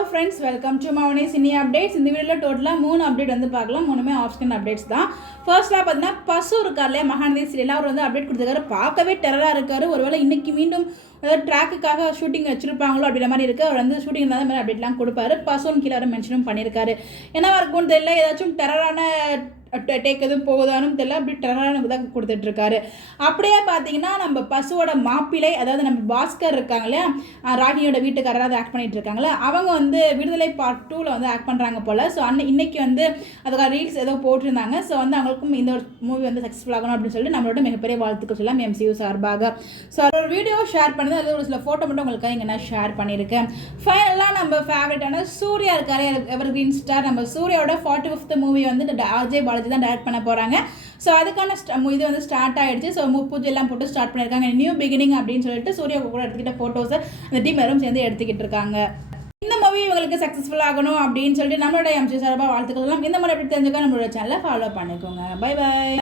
Hello friends, welcome to Mouni cine updates. இந்த வீடியோவில் டோட்டலாக 3 அப்டேட் வந்து பார்க்கலாம். 3மே ஆஃப் ஸ்கிரீன் அப்டேட்ஸ் தான். ஃபர்ஸ்ட்டாக பார்த்தீங்கன்னா பசு இருக்கார் இல்லையா, மகாநதி சீரியல், அவர் வந்து அப்டேட் கொடுத்துருக்காரு. பார்க்கவே டெரராக இருக்கார். ஒருவேளை இன்னைக்கு மீண்டும் ஏதாவது ட்ராக்குக்காக ஷூட்டிங் வச்சிருப்பாங்களோ அப்படின்ற மாதிரி இருக்குது. அவர் வந்து ஷூட்டிங் இருந்தால் மாதிரி அப்டேட்லாம் கொடுப்பாரு. பசுன்னு கீழே மென்ஷனும் பண்ணியிருக்காரு. என்னவா இருக்கும்னு தெரியல, ஏதாச்சும் டெரரான டேக் எதுவும் போகுதானும் தெரியல, அப்படி டெரரான தான் கொடுத்துட்ருக்காரு. அப்படியே பார்த்தீங்கன்னா நம்ம பசுவோட மாப்பிள்ளை, அதாவது நம்ம பாஸ்கர் இருக்காங்க இல்லையா, ராகினியோட வீட்டுக்காரராக அதை ஆக்ட் பண்ணிட்டு இருக்காங்களே, அவங்க வந்து விடுதலை பார்ட் 2ல் வந்து ஆக்ட் பண்ணுறாங்க போல். ஸோ இன்னைக்கு வந்து அதுக்காக ரீல்ஸ் ஏதோ போட்டிருந்தாங்க. ஸோ வந்து அவங்களுக்கும் இந்த ஒரு மூவி வந்து சக்ஸஸ்ஃபுல் ஆகணும் அப்படின்னு சொல்லிட்டு நம்மளோட மிகப்பெரிய வாழ்த்துக்கள் சொல்லலாம் MCU சார்பாக. ஸோ ஒரு வீடியோ ஷேர் பண்ணது, அது ஒரு சில ஃபோட்டோ மட்டும் உங்களுக்கு இங்கே நான் ஷேர் பண்ணியிருக்கேன். ஃபைனலாக நம்ம ஃபேவரட்டான சூர்யா இருக்காரு, எவர் கிரீன் ஸ்டார். நம்ம சூர்யாவோட 45th மூவி வந்து RJ பாலாஜி தான் டைரக்ட் பண்ண போகிறாங்க. ஸோ அதுக்கான இது வந்து ஸ்டார்ட் ஆகிடுச்சு. ஸோ பூஜை எல்லாம் போட்டு ஸ்டார்ட் பண்ணியிருக்காங்க. நியூ பிகினிங் அப்படின்னு சொல்லிட்டு சூர்யா கூட எடுத்துக்கிட்ட ஃபோட்டோஸை அந்த டீம் எல்லாரும் சேர்ந்து எடுத்துக்கிட்டு இருக்காங்க. இந்த மூவி இவங்களுக்கு சக்ஸஸ்ஃபுல் ஆகணும் அப்படின்னு சொல்லிட்டு நம்மளோட MCU சார்பாக வாழ்த்துக்கள். இந்த மாதிரி எப்படி தெரிஞ்சுக்க நம்மளோட சேனலை ஃபாலோ பண்ணிக்கோங்க. Bye by.